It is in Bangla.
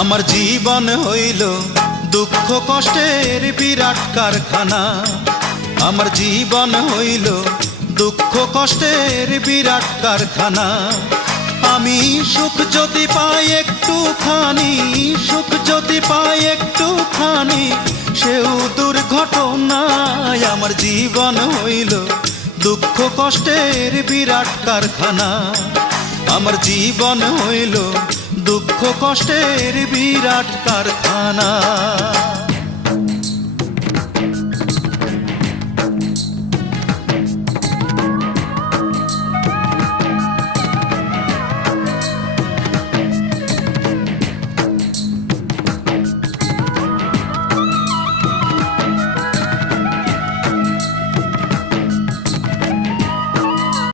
আমার জীবন হইল দুঃখ কষ্টের বিরাট কারখানা। আমার জীবন হইল দুঃখ কষ্টের বিরাট কারখানা। আমি সুখ যদি পাই একটুখানি, সুখ যদি পাই একটুখানি, সেও দুর্ঘটনায়। আমার জীবন হইল দুঃখ কষ্টের বিরাট কারখানা। আমার জীবন হইল দুঃখ কষ্টের বিরাট কারখানা।